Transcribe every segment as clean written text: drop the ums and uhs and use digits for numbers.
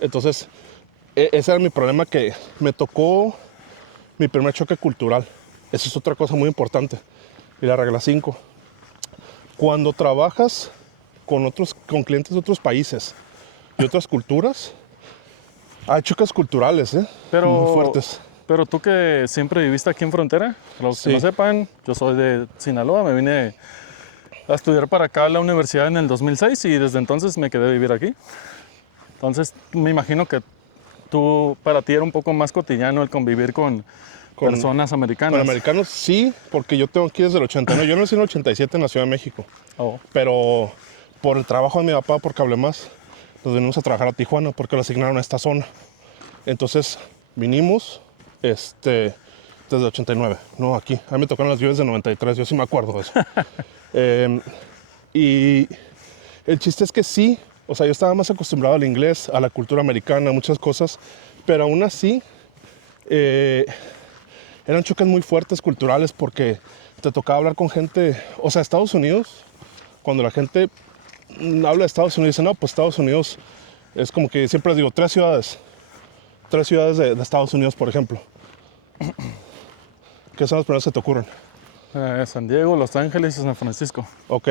Entonces, ese era mi problema, que me tocó mi primer choque cultural. Esa es otra cosa muy importante. Y la regla 5. Cuando trabajas con clientes de otros países y otras culturas, hay choques culturales, muy Pero, fuertes. pero tú que siempre viviste aquí en frontera, para los que no Sí, sepan, yo soy de Sinaloa, me vine a estudiar para acá a la universidad en el 2006 y desde entonces me quedé a vivir aquí. Entonces me imagino que para ti era un poco más cotidiano el convivir con con, personas con americanas. americanos sí, porque yo tengo aquí desde el 89. Yo nací en el 87 en la Ciudad de México, Oh, pero por el trabajo de mi papá, por Cable Más, nos venimos a trabajar a Tijuana porque lo asignaron a esta zona. Entonces vinimos desde el 89, no aquí. A mí me tocaron las lluvias de 93, yo sí me acuerdo de eso. Eh, y el chiste es que sí, o sea, yo estaba más acostumbrado al inglés, a la cultura americana, a muchas cosas, pero aún así eh, eran choques muy fuertes culturales porque te tocaba hablar con gente, o sea, Estados Unidos, cuando la gente habla de Estados Unidos, dice, no, pues Estados Unidos es como que siempre les digo, tres ciudades de Estados Unidos, por ejemplo. ¿Qué son las primeras que te ocurren? San Diego, Los Ángeles y San Francisco. Ok,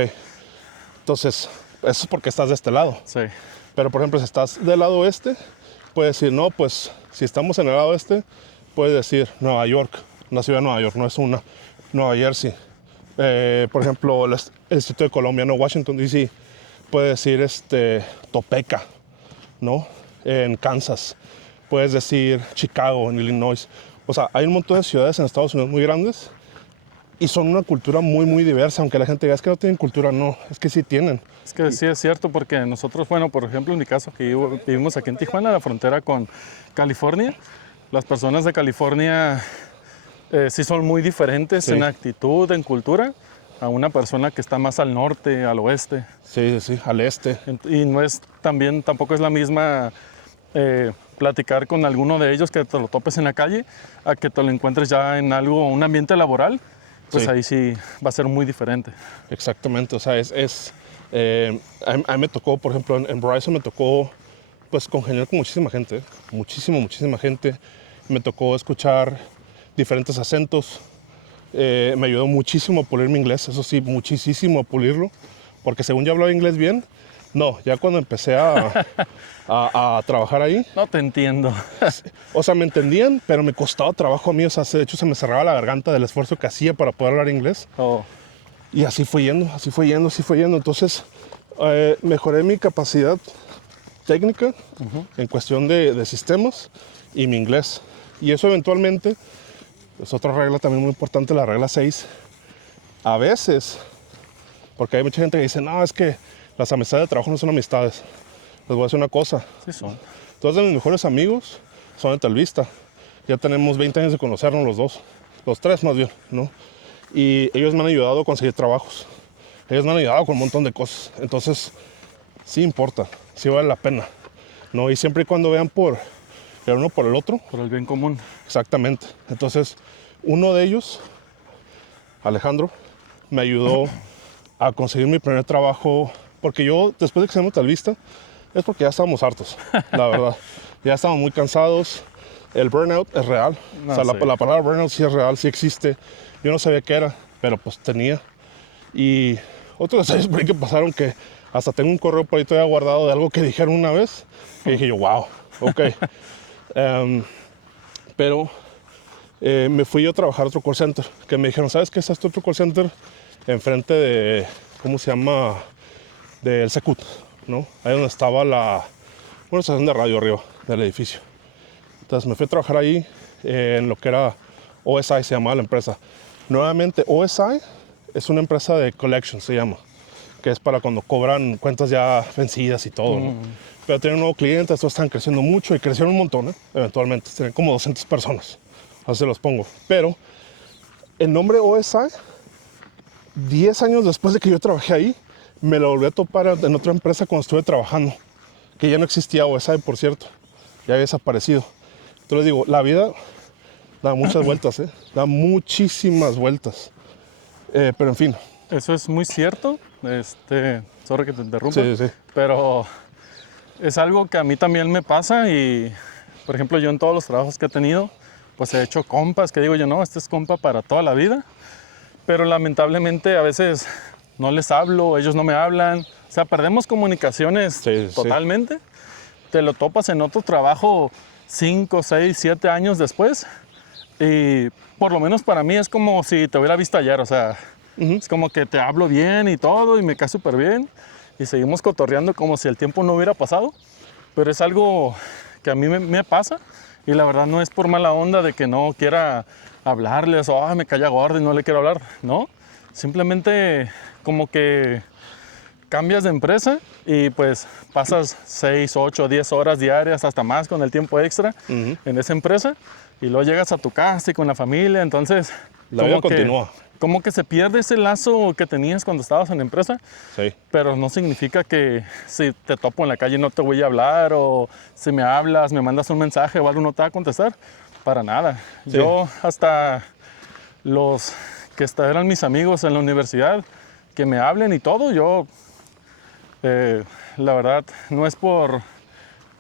entonces, eso es porque estás de este lado. Sí. Pero, por ejemplo, si estás del lado oeste, puedes decir, no, pues, si estamos en el lado oeste, puedes decir Nueva York, una ciudad de Nueva York, no es una, Nueva Jersey. Por ejemplo, el Distrito de Colombia, no, Washington, D.C., puede decir Topeka, ¿no? En Kansas. Puedes decir Chicago, en Illinois. O sea, hay un montón de ciudades en Estados Unidos muy grandes y son una cultura muy, muy diversa. Aunque la gente diga, es que no tienen cultura, no, es que sí tienen. Es que sí es cierto porque nosotros, bueno, por ejemplo, en mi caso, que vivimos aquí en Tijuana, la frontera con California, las personas de California sí son muy diferentes en Sí, actitud, en cultura, a una persona que está más al norte, al oeste. sí, sí, al este. Y no es también, tampoco es la misma platicar con alguno de ellos que te lo topes en la calle, a que te lo encuentres ya en algo, un ambiente laboral, pues Sí. ahí sí va a ser muy diferente. Exactamente, o sea, a mí me tocó, por ejemplo, en Verizon me tocó, pues, congeniar con muchísima gente, muchísima gente. Me tocó escuchar diferentes acentos. Me ayudó muchísimo a pulir mi inglés, eso sí, muchísimo a pulirlo, porque según yo hablaba inglés bien, no, ya cuando empecé a trabajar ahí, No te entiendo. o sea, me entendían, pero me costaba trabajo a mí, o sea, de hecho se me cerraba la garganta del esfuerzo que hacía para poder hablar inglés. Oh, Y así fue yendo, así fue yendo, así fue yendo. Entonces, mejoré mi capacidad técnica en cuestión de sistemas y mi inglés. Y eso eventualmente es otra regla también muy importante, la regla 6. A veces, porque hay mucha gente que dice, no, es que las amistades de trabajo no son amistades. Les voy a decir una cosa. sí son. Dos de mis mejores amigos son de Telvista. Ya tenemos 20 años de conocernos los dos. Los tres más bien, ¿no? Y ellos me han ayudado a conseguir trabajos. Ellos me han ayudado con un montón de cosas. Entonces, sí importa, sí vale la pena, ¿no? Y siempre y cuando vean por el uno por el otro, Por el bien común. exactamente. Entonces, uno de ellos, Alejandro, me ayudó a conseguir mi primer trabajo, porque yo, después de que salimos tal vista, es porque ya estábamos hartos, la verdad. Ya estábamos muy cansados. El burnout es real. No, O sea, sí. la palabra burnout sí es real, sí existe. Yo no sabía qué era, pero pues tenía. Y otros detalles por ahí que pasaron, que hasta tengo un correo por ahí todavía guardado de algo que dijeron una vez, que dije yo, wow, ok. Pero me fui yo a trabajar a otro call center, que me dijeron, ¿sabes qué es este otro call center? Enfrente de, ¿cómo se llama? Del Secut, ¿no? Ahí donde estaba una estación de radio arriba del edificio. Entonces me fui a trabajar ahí en lo que era OSI, se llamaba la empresa. Nuevamente, OSI es una empresa de collection, se llama, que es para cuando cobran cuentas ya vencidas y todo, ¿no? Pero tienen un nuevo cliente, estos están creciendo mucho y crecieron un montón, ¿eh? Eventualmente, tienen como 200 personas, así se los pongo. Pero el nombre OSI, 10 años después de que yo trabajé ahí, me lo volví a topar en otra empresa cuando estuve trabajando, que ya no existía OSI, por cierto, ya había desaparecido. Entonces digo, la vida da muchas vueltas, ¿eh? Da muchísimas vueltas. Pero en fin, Eso es muy cierto. Sorry que te interrumpa, sí, sí, pero es algo que a mí también me pasa y, por ejemplo, yo en todos los trabajos que he tenido, pues he hecho compas que digo yo, no, este es compa para toda la vida, pero lamentablemente a veces no les hablo, ellos no me hablan, o sea, perdemos comunicaciones Sí, sí. totalmente. Te lo topas en otro trabajo 5, 6, 7 años después y por lo menos para mí es como si te hubiera visto ayer, o sea, es como que te hablo bien y todo y me cae súper bien y seguimos cotorreando como si el tiempo no hubiera pasado, pero es algo que a mí me pasa y la verdad no es por mala onda de que no quiera hablarles o me calla gordo y no le quiero hablar, no, simplemente como que cambias de empresa y pues pasas 6, 8, 10 horas diarias, hasta más con el tiempo extra en esa empresa y luego llegas a tu casa y con la familia, entonces La vida continúa. como que se pierde ese lazo que tenías cuando estabas en la empresa, Sí. pero no significa que si te topo en la calle no te voy a hablar o si me hablas, me mandas un mensaje o algo no te va a contestar, para nada. Sí. Yo hasta los que eran mis amigos en la universidad, que me hablen y todo, yo la verdad no es por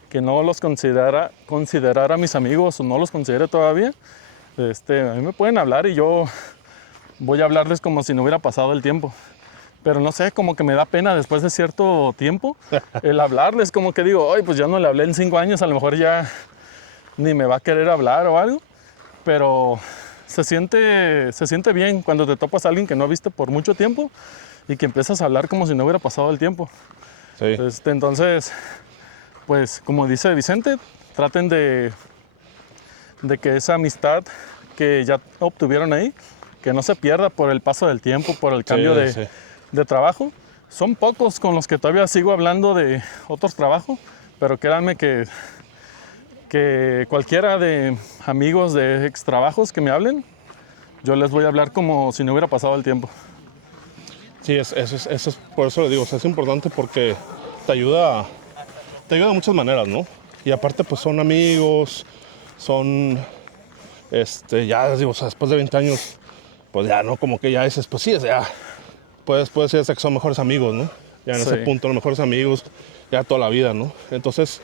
que no los considerara mis amigos o no los considere todavía. A mí me pueden hablar y yo voy a hablarles como si no hubiera pasado el tiempo. Pero no sé, como que me da pena después de cierto tiempo el hablarles, como que digo, ay, pues ya no le hablé en 5 años, a lo mejor ya ni me va a querer hablar o algo. Pero se siente bien cuando te topas a alguien que no viste por mucho tiempo y que empiezas a hablar como si no hubiera pasado el tiempo. Sí. Entonces, pues como dice Vicente, traten de que esa amistad que ya obtuvieron ahí, que no se pierda por el paso del tiempo, por el cambio Sí. de trabajo. Son pocos con los que todavía sigo hablando de otros trabajos, pero créanme que cualquiera de amigos de ex trabajos que me hablen, yo les voy a hablar como si no hubiera pasado el tiempo. Sí, eso es, por eso le digo, o sea, es importante porque te ayuda de muchas maneras, ¿no? Y aparte, pues son amigos, son, ya digo, o sea, después de 20 años, pues ya, ¿no? Como que ya dices, pues sí, ya, puedes decir hasta que son mejores amigos, ¿no? Ya en ese punto, los mejores amigos, ya toda la vida, ¿no? Entonces,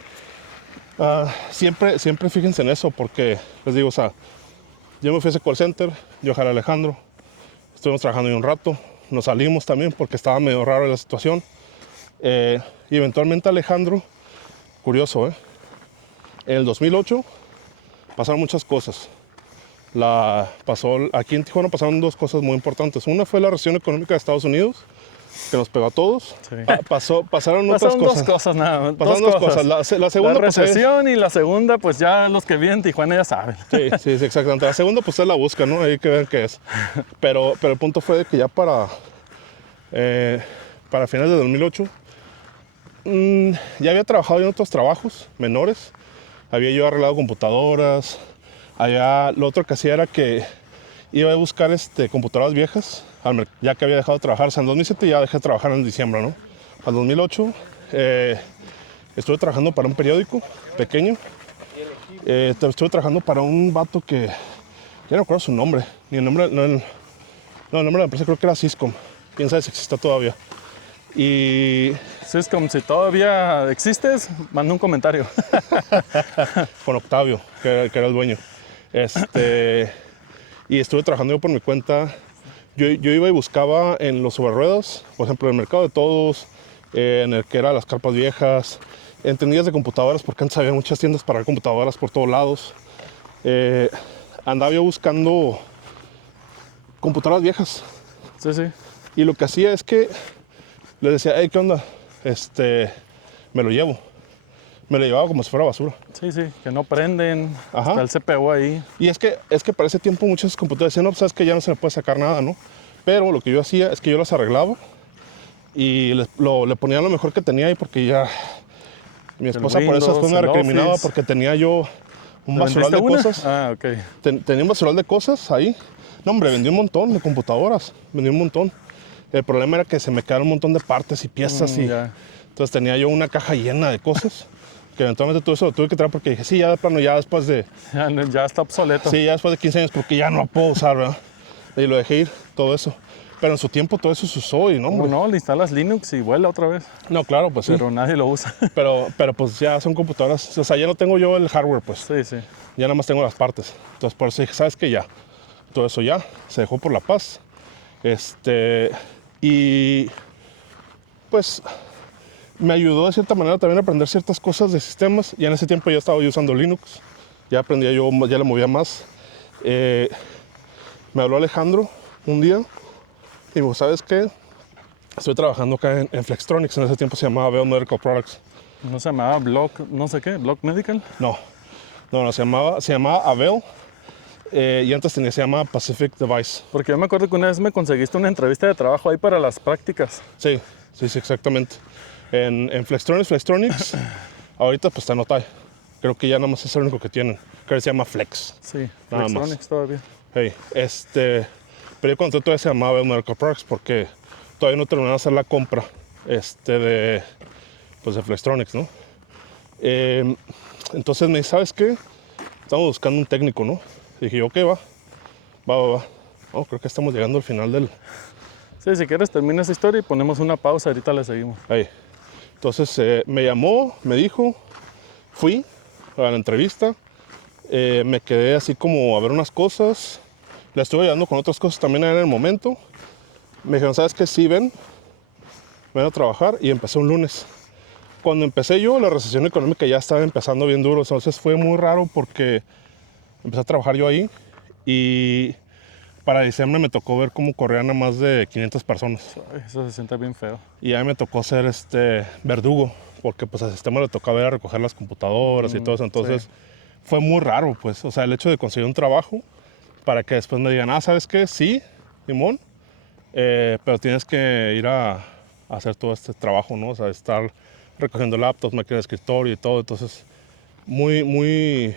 siempre fíjense en eso, porque les digo, o sea, yo me fui a ese call center, yo jalé a Alejandro, estuvimos trabajando ahí un rato, nos salimos también porque estaba medio raro la situación. Y eventualmente Alejandro, curioso, en el 2008 pasaron muchas cosas. Aquí en Tijuana pasaron 2 cosas muy importantes. Una fue la recesión económica de Estados Unidos, que nos pegó a todos. Sí. Pasaron otras cosas. 2 cosas nada más. Pasaron 2 cosas. La segunda, la pues, recesión y la segunda, pues ya los que viven en Tijuana ya saben. Sí, exactamente. La segunda, pues ustedes la buscan, ¿no? Ahí que vean qué es. Pero el punto fue de que ya para finales de 2008, ya había trabajado en otros trabajos menores. Había yo arreglado computadoras. Lo otro que hacía era que iba a buscar computadoras viejas, ya que había dejado de trabajar. O sea, en 2007 ya dejé de trabajar en diciembre, ¿no? Al 2008 estuve trabajando para un periódico pequeño. Estuve trabajando para un vato que ya no recuerdo su nombre, ni el nombre, no, el nombre de la empresa creo que era Syscom. Quién sabe si existe todavía. Y Syscom, si todavía existes, manda un comentario. con Octavio, que era el dueño. Y estuve trabajando yo por mi cuenta. Yo iba y buscaba en los sobre ruedas, por ejemplo, en el mercado de todos, en el que eran las carpas viejas, en tiendas de computadoras, porque antes había muchas tiendas para computadoras por todos lados. Andaba yo buscando computadoras viejas. Sí. Y lo que hacía es que les decía, hey, ¿qué onda? Me lo llevo. Me lo llevaba como si fuera basura. Sí, que no prenden. Ajá. Está el CPU ahí. Y es que para ese tiempo muchas computadoras decían, no, pues sabes que ya no se le puede sacar nada, ¿no? Pero lo que yo hacía es que yo las arreglaba y le ponía lo mejor que tenía ahí, porque ya mi esposa Windows, por eso después me el recriminaba, Office. porque tenía yo un ¿Le basural de vendiste una? cosas. Ah, ok. Tenía un basural de cosas ahí. No, hombre, vendí un montón de computadoras, vendí un montón. El problema era que se me quedaron un montón de partes y piezas Ya. Entonces tenía yo una caja llena de cosas que eventualmente todo eso lo tuve que traer porque dije, sí, ya de plano, ya después de... Ya está obsoleto. Sí, ya después de 15 años, porque ya no lo puedo usar, ¿verdad? Y lo dejé ir, todo eso. Pero en su tiempo todo eso se usó y no, hombre. No, le instalas Linux y vuela otra vez. No, claro, pues sí. Pero nadie lo usa. Pero pues ya son computadoras. O sea, ya no tengo yo el hardware, pues. Sí, sí. Ya nada más tengo las partes. Entonces por eso dije, ¿sabes qué? Ya. Todo eso ya se dejó por la paz. Y pues me ayudó de cierta manera también a aprender ciertas cosas de sistemas. Ya en ese tiempo ya estaba yo usando Linux. Ya aprendía yo, ya le movía más. Me habló Alejandro un día y me dijo, ¿sabes qué? Estoy trabajando acá en Flextronics. En ese tiempo se llamaba Bell Medical Products. ¿No se llamaba Block, no sé qué, Block Medical? No, se llamaba Avell. Y antes se llamaba Pacific Device. Porque yo me acuerdo que una vez me conseguiste una entrevista de trabajo ahí para las prácticas. Sí, exactamente. En Flextronics, ahorita pues está en Otay. Creo que ya nada más es el único que tienen. Creo que se llama Flex. Sí, Nada más. Flextronics todavía. Hey, pero yo cuando entré todavía se llamaba Bell Medical Products porque todavía no terminaron de hacer la compra de Flextronics, ¿no? Entonces me dice, ¿sabes qué? Estamos buscando un técnico, ¿no? Dije yo, ok, va. Oh, creo que estamos llegando al final del... Sí, si quieres termina esa historia y ponemos una pausa, ahorita le seguimos. Ahí. Entonces me llamó, me dijo, fui a la entrevista, me quedé así como a ver unas cosas, la estuve ayudando con otras cosas también en el momento. Me dijeron, ¿sabes qué? Sí, ven a trabajar y empecé un lunes. Cuando empecé yo, la recesión económica ya estaba empezando bien duro, entonces fue muy raro porque empecé a trabajar yo ahí y para diciembre me tocó ver cómo corrían a más de 500 personas. Ay, eso se siente bien feo. Y ya me tocó ser verdugo, porque pues al sistema le tocaba ir a recoger las computadoras y todo eso. Entonces sí. fue muy raro, pues. O sea, el hecho de conseguir un trabajo para que después me digan, ¿sabes qué? Sí, Simón, pero tienes que ir a hacer todo este trabajo, ¿no? O sea, estar recogiendo laptops, máquinas de escritorio y todo. Entonces, muy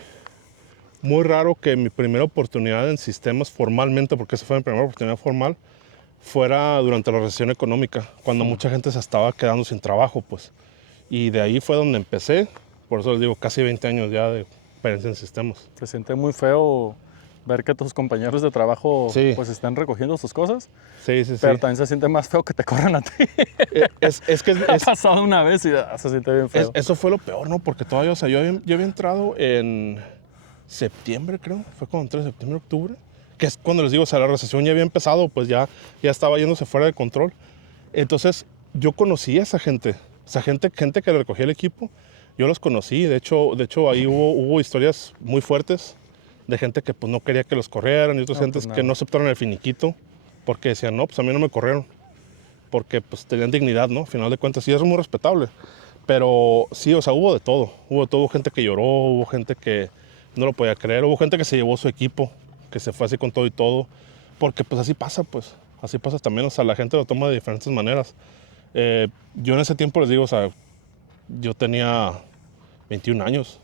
raro que mi primera oportunidad en sistemas formalmente, porque esa fue mi primera oportunidad formal, fuera durante la recesión económica, cuando mucha gente se estaba quedando sin trabajo, pues. Y de ahí fue donde empecé, por eso les digo, casi 20 años ya de experiencia en sistemas. Se siente muy feo ver que tus compañeros de trabajo Sí. pues están recogiendo sus cosas, Sí. pero también se siente más feo que te corran a ti. Es que Ha pasado una vez y se siente bien feo. eso fue lo peor, ¿no? Porque todavía, o sea, yo había entrado en septiembre, creo, fue cuando entré, septiembre, octubre, que es cuando les digo, o sea, la recesión ya había empezado, pues ya estaba yéndose fuera de control. Entonces, yo conocí a esa gente, gente que le recogía el equipo, yo los conocí, de hecho ahí hubo historias muy fuertes de gente que pues no quería que los corrieran y otras gentes que no aceptaron el finiquito porque decían, no, pues a mí no me corrieron, porque pues tenían dignidad, ¿no? Al final de cuentas, sí, es muy respetable, pero sí, o sea, hubo de todo, gente que lloró, hubo gente que no lo podía creer, hubo gente que se llevó su equipo, que se fue así con todo y todo, porque pues así pasa también, o sea, la gente lo toma de diferentes maneras. Yo en ese tiempo les digo, o sea, yo tenía 21 años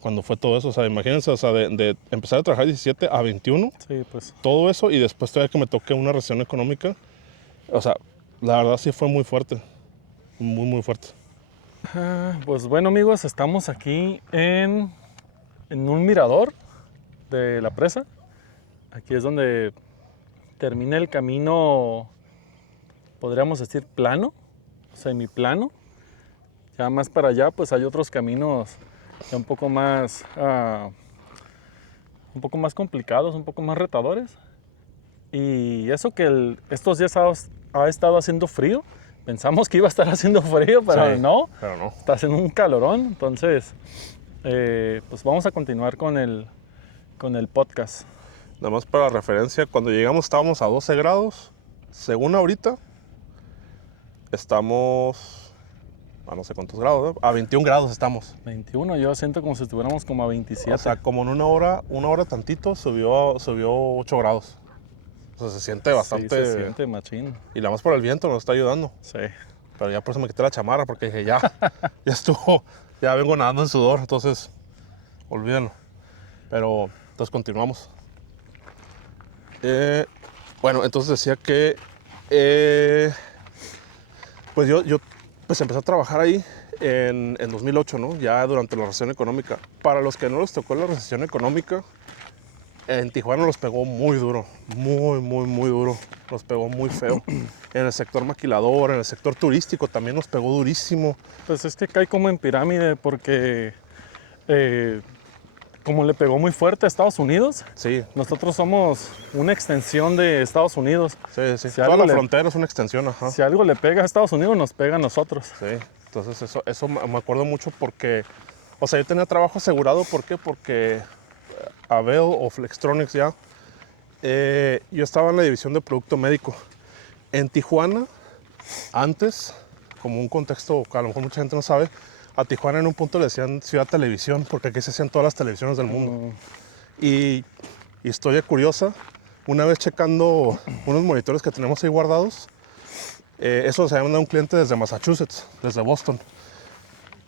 cuando fue todo eso, o sea, imagínense, o sea, de empezar a trabajar 17 a 21, Sí, pues. todo eso, y después todavía que me toque una recesión económica, o sea, la verdad sí fue muy fuerte, muy fuerte. Pues bueno, amigos, estamos aquí en un mirador de la presa. Aquí es donde termina el camino, podríamos decir plano, semiplano. Ya más para allá pues hay otros caminos ya un poco más complicados, un poco más retadores. Y eso que estos días ha estado haciendo frío. Pensamos que iba a estar haciendo frío, pero Sí, no. pero no. Está haciendo un calorón. Entonces, pues vamos a continuar con el podcast. Nada más para referencia, cuando llegamos estábamos a 12 grados, según ahorita estamos a no sé cuántos grados, ¿no? A 21 grados estamos. 21, yo siento como si estuviéramos como a 27. O sea, como en una hora tantito subió 8 grados. O sea, se siente bastante. Sí, se siente machín. Y la más por el viento nos está ayudando. Sí. Pero ya por eso me quité la chamarra, porque dije, ya estuvo, ya vengo nadando en sudor, entonces, olvídenlo. Pero, entonces continuamos. Bueno, entonces decía que, pues yo pues empecé a trabajar ahí en 2008, ¿no? Ya durante la recesión económica. Para los que no les tocó la recesión económica, En Tijuana los pegó muy duro, muy duro. Los pegó muy feo. En el sector maquilador, en el sector turístico también nos pegó durísimo. Pues es que cae como en pirámide porque eh, como le pegó muy fuerte a Estados Unidos, Sí, nosotros somos una extensión de Estados Unidos. sí, sí. Si Toda algo la le- frontera es una extensión, ajá. Si algo le pega a Estados Unidos, nos pega a nosotros. Sí, entonces eso me acuerdo mucho porque, o sea, yo tenía trabajo asegurado, ¿por qué? Porque Abel o Flextronics ya, yo estaba en la división de producto médico. En Tijuana, antes, como un contexto que a lo mejor mucha gente no sabe, a Tijuana en un punto le decían ciudad televisión, porque aquí se hacían todas las televisiones del mundo. Y historia curiosa, una vez checando unos monitores que tenemos ahí guardados, eso se llama un cliente desde Massachusetts, desde Boston.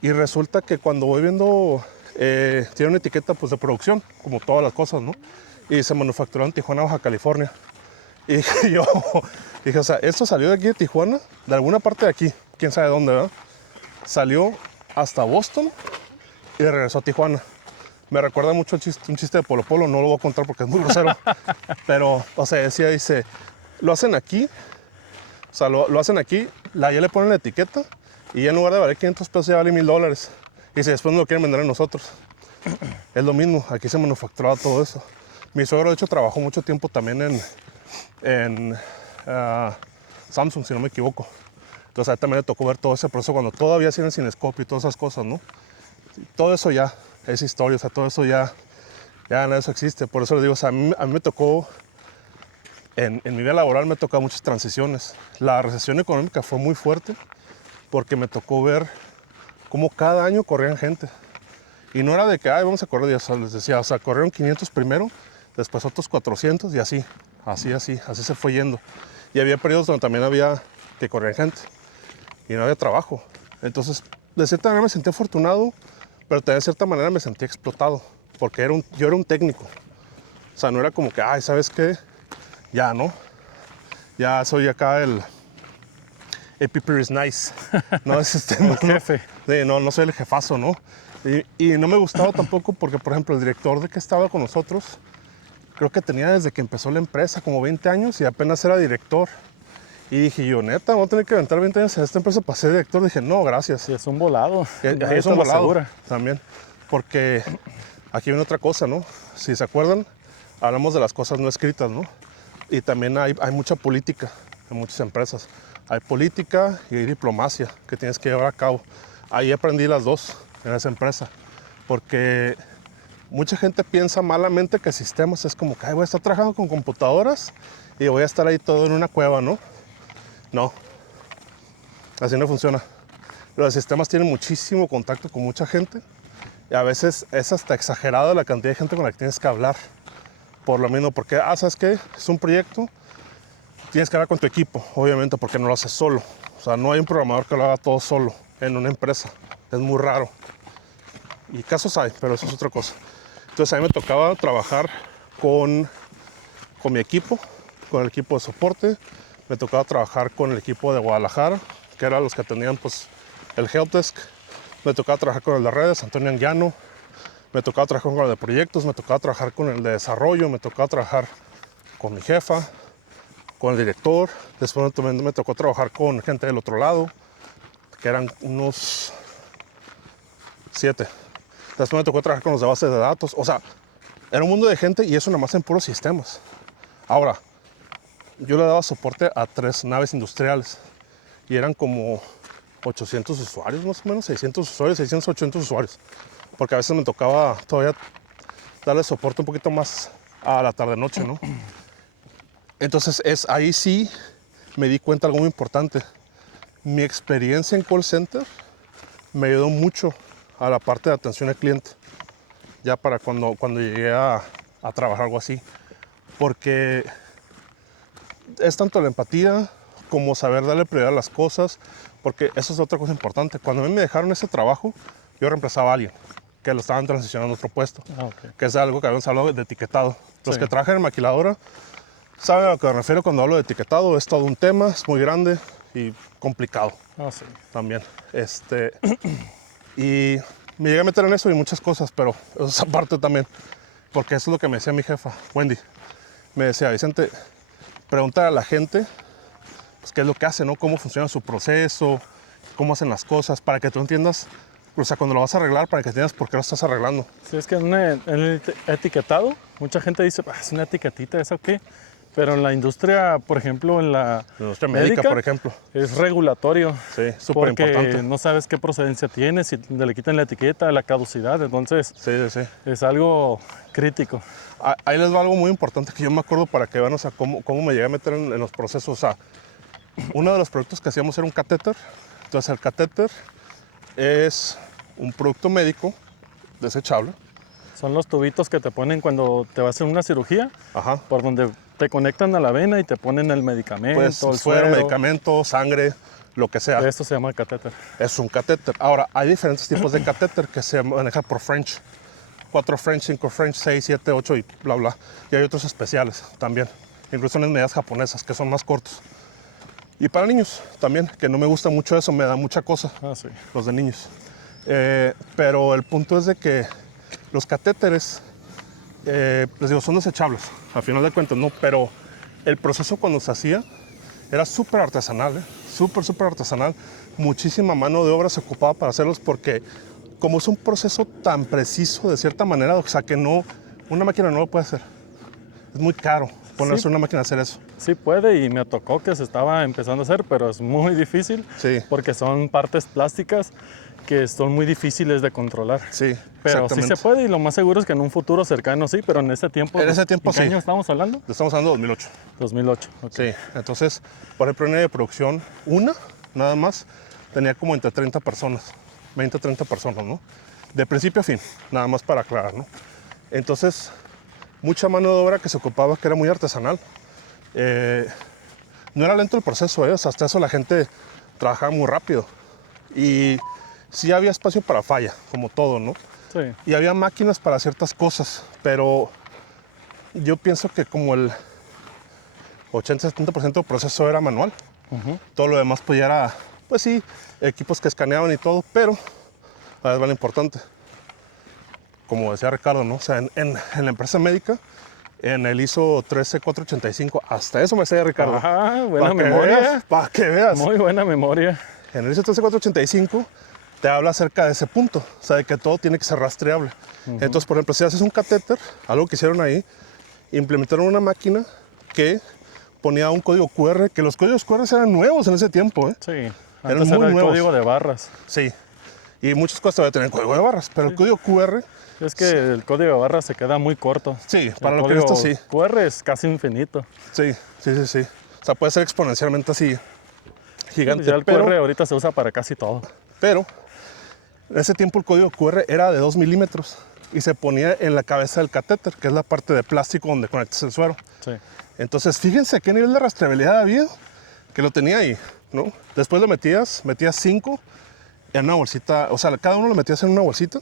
Y resulta que cuando voy viendo, tiene una etiqueta pues, de producción, como todas las cosas, ¿no? Y se manufacturó en Tijuana, Baja California. Y yo dije, o sea, esto salió de aquí de Tijuana, de alguna parte de aquí, quién sabe dónde, ¿verdad? Salió hasta Boston y regresó a Tijuana. Me recuerda mucho un chiste de Polo Polo, no lo voy a contar porque es muy grosero. Pero, o sea, dice, lo hacen aquí, o sea, lo hacen aquí, ya le ponen la etiqueta y ya en lugar de valer 500 pesos ya vale $1000. Y si después no lo quieren vender a nosotros. Es lo mismo, aquí se manufacturaba todo eso. Mi suegro, de hecho, trabajó mucho tiempo también en Samsung, si no me equivoco. Entonces a él también le tocó ver todo ese proceso cuando todavía hacían el cinescopio y todas esas cosas, ¿no? Todo eso ya es historia, o sea, todo eso ya nada de eso existe. Por eso le digo, o sea, a mí me tocó, en mi vida laboral me tocó muchas transiciones. La recesión económica fue muy fuerte porque me tocó ver cómo cada año corrían gente. Y no era de que, ay, vamos a correr, o les decía, o sea, corrieron 500 primero, después otros 400 y así se fue yendo. Y había periodos donde también había que correr gente y no había trabajo. Entonces, de cierta manera me sentí afortunado, pero también de cierta manera me sentí explotado, porque yo era un técnico. O sea, no era como que, ay, ¿sabes qué? Ya, ¿no? Ya soy acá el Piper is nice. No es El jefe. No soy el jefazo, ¿no? Y no me gustaba tampoco porque, por ejemplo, el director de que estaba con nosotros, creo que tenía desde que empezó la empresa como 20 años y apenas era director. Y dije yo, neta, voy a tener que aventar 20 años en esta empresa para ser director. Dije, no, gracias. Y es un volado. Nadie Es te un lo volado asegura. también. Porque aquí viene otra cosa, ¿no? Si se acuerdan, hablamos de las cosas no escritas, ¿no? Y también hay mucha política en muchas empresas. Hay política y hay diplomacia que tienes que llevar a cabo. Ahí aprendí las dos en esa empresa. Porque mucha gente piensa malamente que sistemas es como que voy a estar trabajando con computadoras y voy a estar ahí todo en una cueva, ¿no? No, así no funciona. Los sistemas tienen muchísimo contacto con mucha gente y a veces es hasta exagerada la cantidad de gente con la que tienes que hablar. Por lo mismo, porque, ¿sabes qué? Es un proyecto, tienes que hablar con tu equipo, obviamente, porque no lo haces solo. O sea, no hay un programador que lo haga todo solo en una empresa. Es muy raro. Y casos hay, pero eso es otra cosa. Entonces a mí me tocaba trabajar con mi equipo, con el equipo de soporte. Me tocaba trabajar con el equipo de Guadalajara, que eran los que tenían pues, el helpdesk. Me tocaba trabajar con el de redes, Antonio Anguiano. Me tocaba trabajar con el de proyectos, me tocaba trabajar con el de desarrollo, me tocaba trabajar con mi jefa, con el director. Después también me tocó trabajar con gente del otro lado, que eran unos 7. Después me tocó trabajar con los de bases de datos. O sea, era un mundo de gente y eso nada más en puros sistemas. Ahora, yo le daba soporte a 3 naves industriales y eran como 800 usuarios más o menos, 600 usuarios, 600, 800 usuarios. Porque a veces me tocaba todavía darle soporte un poquito más a la tarde-noche, ¿no? Entonces, ahí sí me di cuenta de algo muy importante. Mi experiencia en call center me ayudó mucho a la parte de atención al cliente, ya para cuando llegué a trabajar algo así. Porque es tanto la empatía como saber darle prioridad a las cosas, porque eso es otra cosa importante. Cuando a mí me dejaron ese trabajo, yo reemplazaba a alguien que lo estaban transicionando a otro puesto, Okay. que es algo que habíamos hablado de etiquetado. Los Sí. que trabajan en maquiladora saben a lo que me refiero cuando hablo de etiquetado. Es todo un tema, es muy grande y complicado Sí. también. Y me llegué a meter en eso y muchas cosas, pero esa parte también. porque eso es lo que me decía mi jefa, Wendy. Me decía, Vicente, pregunta a la gente pues, qué es lo que hace, ¿no? Cómo funciona su proceso, cómo hacen las cosas, para que tú entiendas, o sea, cuando lo vas a arreglar, para que entiendas por qué lo estás arreglando. Sí, es que en el etiquetado, mucha gente dice, es una etiquetita, ¿eso qué? Pero en la industria, por ejemplo, en la industria médica, por ejemplo. es regulatorio. Sí, súper importante. Porque no sabes qué procedencia tiene, si le quitan la etiqueta, la caducidad, entonces sí. es algo crítico. Ahí les va algo muy importante que yo me acuerdo para que vean, o sea, cómo me llegué a meter en los procesos. O sea, uno de los productos que hacíamos era un catéter. Entonces, el catéter es un producto médico desechable. Son los tubitos que te ponen cuando te vas a hacer una cirugía, Ajá. por donde te conectan a la vena y te ponen el medicamento, Pues el fuera, suero. medicamento, sangre, lo que sea. Esto se llama catéter. Es un catéter. Ahora, hay diferentes tipos de catéter que se manejan por French. 4 French, 5 French, 6, 7, 8 y bla, bla. Y hay otros especiales también. Incluso en medidas japonesas, que son más cortos. Y para niños también, que no me gusta mucho eso, me da mucha cosa. Sí. Los de niños. Pero el punto es de que los catéteres, les digo, son desechables, al final de cuentas, ¿no? Pero el proceso cuando se hacía era súper artesanal, súper artesanal. Muchísima mano de obra se ocupaba para hacerlos porque como es un proceso tan preciso de cierta manera, o sea que no, una máquina no lo puede hacer. Es muy caro ponerse una máquina a hacer eso. Sí puede y me tocó que se estaba empezando a hacer, pero es muy difícil porque son partes plásticas que son muy difíciles de controlar. Sí, pero sí se puede y lo más seguro es que en un futuro cercano sí, pero en ese tiempo... En ese tiempo ¿en qué año estamos hablando? Estamos hablando de 2008. 2008, ok. Sí, entonces, por ejemplo, en de producción, nada más, tenía como entre 30 personas, 20, 30 personas, ¿no? De principio a fin, nada más para aclarar, ¿no? Entonces, mucha mano de obra que se ocupaba, que era muy artesanal. No era lento el proceso, o sea, hasta eso la gente trabajaba muy rápido. Y sí había espacio para falla, como todo, ¿no? Sí. Y había máquinas para ciertas cosas, pero yo pienso que como el 80-70% del proceso era manual. Todo lo demás pues ya era, pues sí, equipos que escaneaban y todo, pero a ver, va lo importante. Como decía Ricardo, ¿no? O sea, en la empresa médica, en el ISO 13485, hasta eso me decía Ricardo. Ajá, buena memoria. Para que veas. Muy buena memoria. En el ISO 13485 te habla acerca de ese punto, o sea, de que todo tiene que ser rastreable. Entonces, por ejemplo, si haces un catéter, algo que hicieron ahí, implementaron una máquina que ponía un código QR, que los códigos QR eran nuevos en ese tiempo, ¿eh? Sí, Eran antes muy era el nuevos. código de barras. Sí, y muchas cosas todavía tenían código de barras, pero el código QR, Es que el código de barras se queda muy corto. sí, para el lo que he visto, sí. QR es casi infinito. Sí. O sea, puede ser exponencialmente así gigante, Ya el QR ahorita se usa para casi todo. Pero en ese tiempo el código QR era de 2 milímetros y se ponía en la cabeza del catéter, que es la parte de plástico donde conectas el suero. Sí. Entonces, fíjense qué nivel de rastreabilidad había, que lo tenía ahí, ¿no? Después lo metías 5 en una bolsita, o sea, cada uno lo metías en una bolsita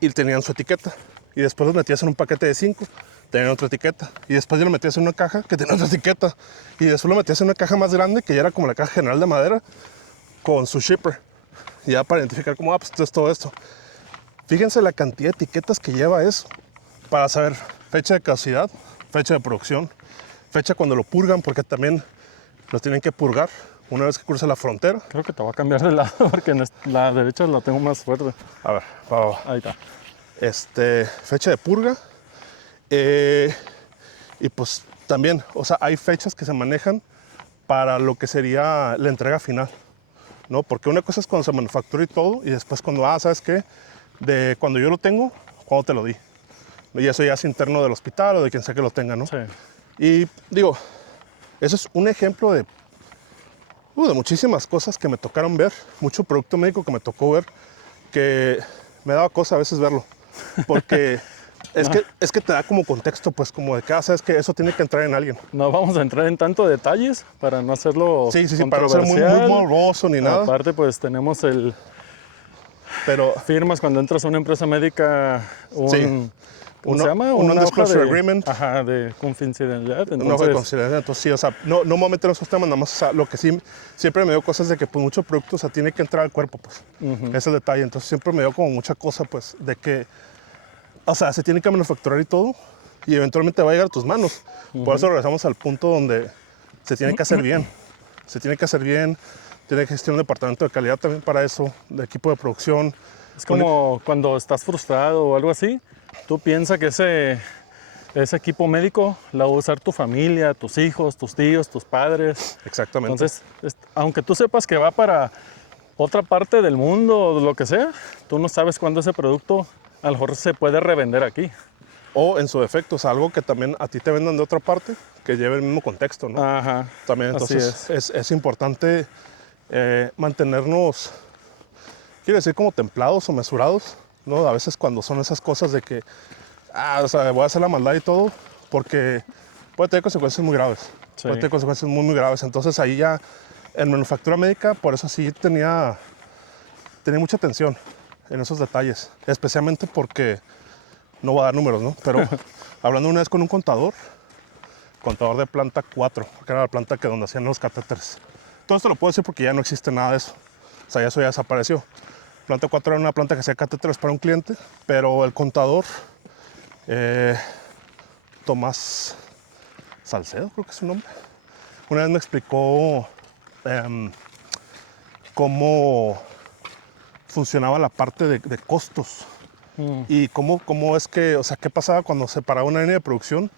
y tenían su etiqueta. Y después los metías en un paquete de 5, tenían otra etiqueta. Y después ya lo metías en una caja que tenía otra etiqueta. Y después lo metías en una caja más grande, que ya era como la caja general de madera, con su shipper. Ya para identificar cómo, pues es todo esto. Fíjense la cantidad de etiquetas que lleva eso para saber fecha de caducidad, fecha de producción, fecha cuando lo purgan, porque también los tienen que purgar una vez que cruza la frontera. Creo que te voy a cambiar de lado porque en la derecha la tengo más fuerte. A ver, va. Ahí está. Fecha de purga. Y pues también, o sea, hay fechas que se manejan para lo que sería la entrega final, ¿no? Porque una cosa es cuando se manufactura y todo, y después cuando, ¿sabes qué? De cuando yo lo tengo, cuando te lo di. Y eso ya es interno del hospital o de quien sea que lo tenga, ¿no? Sí. Y digo, eso es un ejemplo de muchísimas cosas que me tocaron ver, mucho producto médico que me tocó ver, que me daba cosa a veces verlo, porque es que te da como contexto, pues como de que, sabes que eso tiene que entrar en alguien. No vamos a entrar en tanto detalles para no hacerlo Sí, para no ser muy morboso ni nada. Aparte, pues tenemos Pero firmas cuando entras a una empresa médica, ¿cómo se llama? Un non-disclosure agreement. Ajá, de confidencialidad. Entonces, no de consideración. Entonces, sí, o sea, no me voy a meter en esos temas, nada más, o sea, lo que sí, siempre me dio cosas de que pues mucho producto, o sea, tiene que entrar al cuerpo, pues. Ese es el detalle. Entonces, siempre me dio como mucha cosa, pues, de que o sea, se tiene que manufacturar y todo, y eventualmente va a llegar a tus manos. Por eso regresamos al punto donde se tiene que hacer bien. Se tiene que hacer bien, tiene que existir un departamento de calidad también para eso, de equipo de producción. Es como cuando estás frustrado o algo así, tú piensas que ese equipo médico la va a usar tu familia, tus hijos, tus tíos, tus padres. Exactamente. Entonces, aunque tú sepas que va para otra parte del mundo o lo que sea, tú no sabes cuándo ese producto a lo mejor se puede revender aquí. O en su defecto, o sea, algo que también a ti te vendan de otra parte, que lleve el mismo contexto, ¿no? Ajá. También entonces es importante mantenernos, quiero decir, como templados o mesurados, ¿no? A veces cuando son esas cosas de que, o sea, voy a hacer la maldad y todo, porque puede tener consecuencias muy graves. Sí. Puede tener consecuencias muy, muy graves. Entonces ahí ya, en manufactura médica, por eso sí tenía mucha atención en esos detalles, especialmente porque, no voy a dar números, ¿no? Pero hablando una vez con un contador de planta 4, que era la planta donde hacían los catéteres. Todo esto lo puedo decir porque ya no existe nada de eso. O sea, eso ya desapareció. Planta 4 era una planta que hacía catéteres para un cliente, pero el contador, Tomás Salcedo, creo que es su nombre, una vez me explicó cómo funcionaba la parte de costos. Y cómo es que, o sea, qué pasaba cuando se paraba una línea de producción,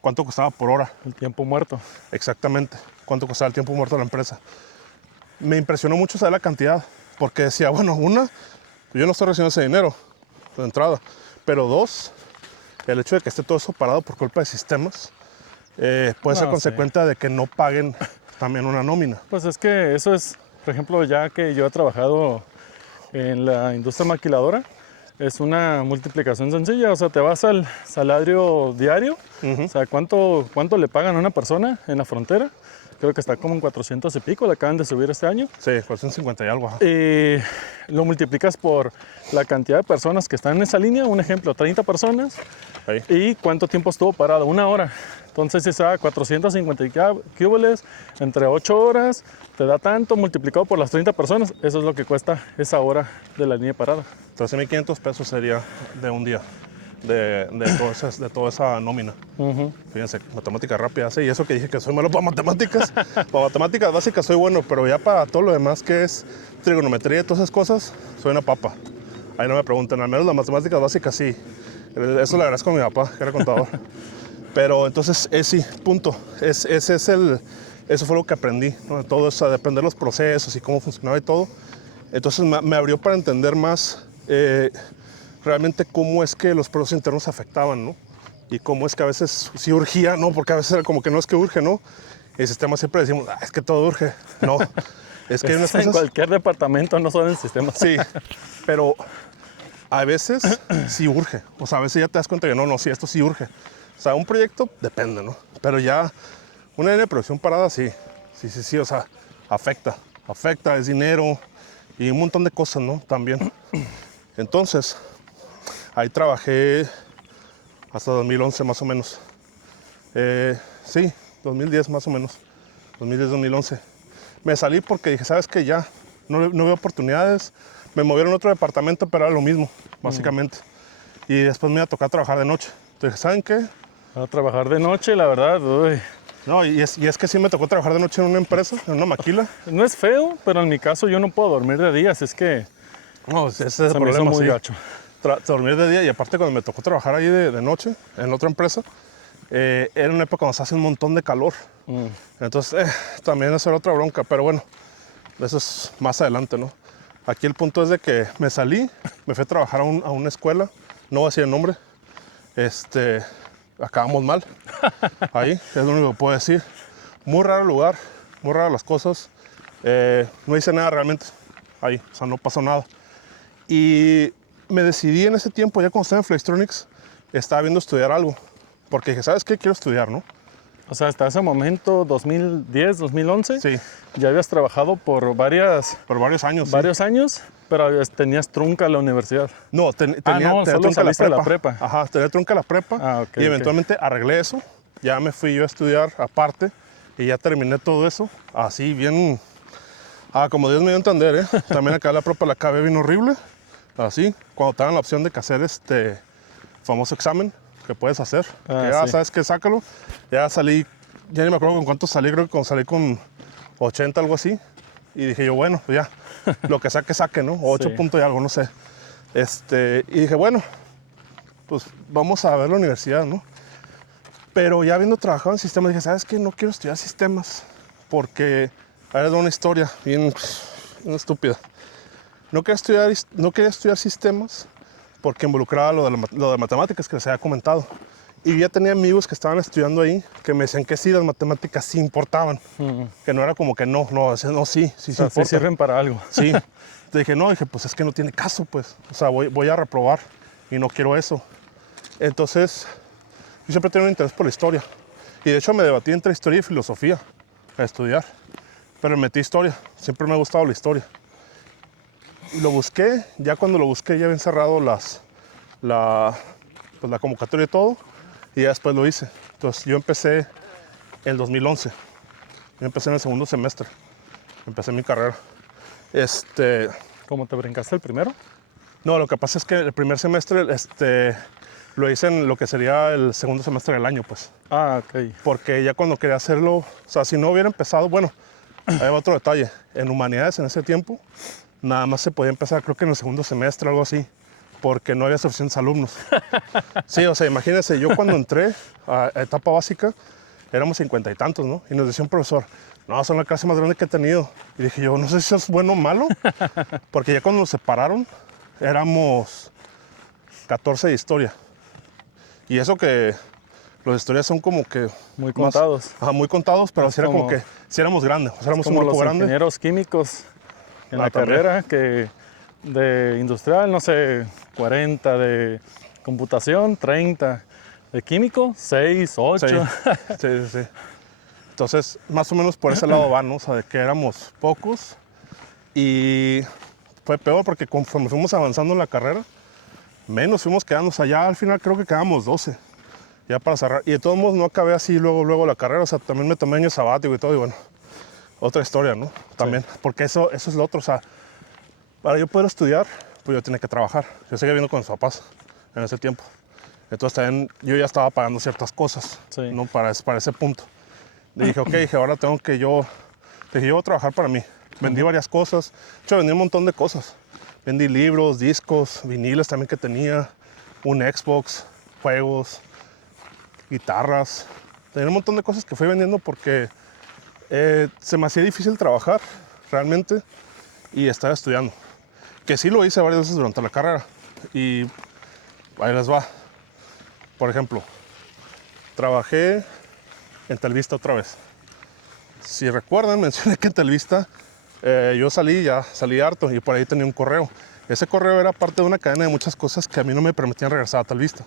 cuánto costaba por hora. El tiempo muerto. Exactamente, cuánto costaba el tiempo muerto de la empresa. Me impresionó mucho saber la cantidad, porque decía, bueno, una, yo no estoy recibiendo ese dinero de entrada, pero dos, el hecho de que esté todo eso parado por culpa de sistemas, puede ser consecuente de que no paguen también una nómina. Pues es que eso es, por ejemplo, ya que yo he trabajado en la industria maquiladora, es una multiplicación sencilla, o sea, te vas al salario diario, o sea, ¿cuánto le pagan a una persona en la frontera? Creo que está como en 400 y pico, le acaban de subir este año. Sí, 450 y algo. Ajá. Y lo multiplicas por la cantidad de personas que están en esa línea, un ejemplo, 30 personas, Ahí. y cuánto tiempo estuvo parado, 1 hora. Entonces, esa 450 cúboles entre 8 horas, te da tanto multiplicado por las 30 personas, eso es lo que cuesta esa hora de la línea parada. 13.500 pesos sería de un día, de toda esa nómina. Fíjense, matemáticas rápidas, y eso que dije que soy malo para matemáticas. Para matemáticas básicas soy bueno, pero ya para todo lo demás que es trigonometría y todas esas cosas, soy una papa. Ahí no me pregunten, al menos las matemáticas básicas sí. Eso le agradezco a mi papá, que era contador. Pero entonces, sí, punto. Eso fue lo que aprendí, ¿no? Todo eso, de aprender los procesos y cómo funcionaba y todo. Entonces me abrió para entender más realmente cómo es que los procesos internos afectaban, ¿no? Y cómo es que a veces sí urgía, ¿no? Porque a veces era como que no es que urge, ¿no? El sistema siempre decimos, es que todo urge. No, es que hay unas cosas... En cualquier departamento, no solo en el sistema. Sí, pero a veces sí urge. O sea, a veces ya te das cuenta que no, sí, esto sí urge. O sea, un proyecto depende, ¿no? Pero ya una línea de producción parada, sí, o sea, afecta, es dinero y un montón de cosas, ¿no? También. Entonces, ahí trabajé hasta 2011 más o menos. Sí, 2010 más o menos, 2010-2011. Me salí porque dije, ¿sabes qué? Ya, no veo oportunidades. Me movieron a otro departamento, pero era lo mismo, básicamente. Y después me iba a tocar trabajar de noche. Entonces, ¿saben qué? A trabajar de noche, la verdad, uy. No, y es que sí me tocó trabajar de noche en una empresa, en una maquila. No es feo, pero en mi caso yo no puedo dormir de días, es que No, ese es el se me hizo problema, muy sí. gacho. Dormir de día, y aparte cuando me tocó trabajar ahí de noche, en otra empresa, era una época donde se hace un montón de calor. Entonces, también eso era otra bronca, pero bueno, eso es más adelante, ¿no? Aquí el punto es de que me salí, me fui a trabajar a una escuela, no voy a decir el nombre, acabamos mal, ahí, es lo único que puedo decir. Muy raro lugar, muy raras las cosas, no hice nada realmente, ahí, o sea, no pasó nada. Y me decidí en ese tiempo, ya cuando estaba en Flextronics, estaba viendo estudiar algo, porque dije, ¿sabes qué? Quiero estudiar, ¿no? O sea, hasta ese momento, 2010, 2011, Sí, ya habías trabajado por varios años. Sí. años, pero tenías trunca la universidad. No, tenía solo trunca saliste de la prepa. Ajá, tenía trunca la prepa. Ah, ok, y eventualmente arreglé eso. Ya me fui yo a estudiar aparte y ya terminé todo eso. Así, bien, como Dios me dio a entender, ¿eh? También acá la prepa la acabé bien horrible. Así, cuando te dan la opción de que hacer famoso examen que puedes hacer. Ah, que ya sí. sabes que sácalo. Ya salí, ya ni me acuerdo con cuánto salí, creo que salí con 80, algo así. Y dije yo, bueno, pues ya, lo que saque, ¿no? 8 Sí. puntos y algo, no sé. Y dije, bueno, pues vamos a ver la universidad, ¿no? Pero ya habiendo trabajado en sistemas, dije, ¿sabes qué? No quiero estudiar sistemas porque ahora es una historia bien estúpida. No quería estudiar sistemas porque involucraba lo de matemáticas que les había comentado. Y ya tenía amigos que estaban estudiando ahí que me decían que sí, las matemáticas sí importaban. Que no era como que no, sí O sea, sí importa. sirven para algo. Sí. Te dije, no, dije, pues es que no tiene caso, pues. O sea, voy a reprobar y no quiero eso. Entonces, yo siempre he tenido un interés por la historia. Y de hecho me debatí entre historia y filosofía a estudiar. Pero me metí historia. Siempre me ha gustado la historia. Y lo busqué. Ya cuando lo busqué ya habían cerrado la convocatoria y todo. Y ya después lo hice. Entonces yo empecé en el 2011. Yo empecé en el segundo semestre. Empecé mi carrera. ¿Cómo te brincaste el primero? No, lo que pasa es que el primer semestre lo hice en lo que sería el segundo semestre del año, pues. Ah, ok. Porque ya cuando quería hacerlo, o sea, si no hubiera empezado, bueno, hay otro detalle. En humanidades en ese tiempo, nada más se podía empezar, creo que en el segundo semestre, algo así, porque no había suficientes alumnos. Sí, o sea, imagínense, yo cuando entré a etapa básica, éramos 50 y tantos, ¿no? Y nos decía un profesor, no, son la clase más grande que he tenido. Y dije yo, no sé si eso es bueno o malo, porque ya cuando nos separaron, éramos 14 de historia. Y eso que los historias son como que Muy contados. Muy contados, pero Es sí era como como- que sí éramos grandes, o sea, éramos un Como grupo los grande. ingenieros químicos en la también. carrera, que de industrial, no sé, 40, de computación, 30, de químico, 6, 8. Sí. Entonces, más o menos por ese lado van, ¿no? O sea, de que éramos pocos y fue peor porque conforme fuimos avanzando en la carrera, menos fuimos quedando. O sea, ya al final creo que quedamos 12, ya para cerrar. Y de todos modos no acabé así luego la carrera, o sea, también me tomé año sabático y todo, y bueno, otra historia, ¿no? También, porque eso es lo otro, o sea, para yo poder estudiar, pues yo tenía que trabajar. Yo seguía viviendo con mis papás en ese tiempo. Entonces también yo ya estaba pagando ciertas cosas, Sí. ¿no? Para ese punto. Y dije, ok, ahora tengo que yo voy a trabajar para mí. Vendí varias cosas. De hecho, vendí un montón de cosas. Vendí libros, discos, viniles también que tenía, un Xbox, juegos, guitarras. Tenía un montón de cosas que fui vendiendo porque se me hacía difícil trabajar realmente y estaba estudiando. Que sí lo hice varias veces durante la carrera. Y ahí les va. Por ejemplo, trabajé en Telvista otra vez. Si recuerdan, mencioné que en Telvista yo salí harto y por ahí tenía un correo. Ese correo era parte de una cadena de muchas cosas que a mí no me permitían regresar a Telvista.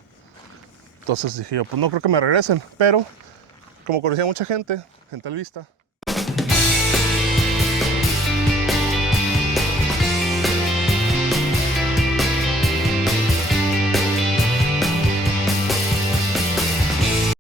Entonces dije yo, pues no creo que me regresen, pero como conocía a mucha gente en Telvista,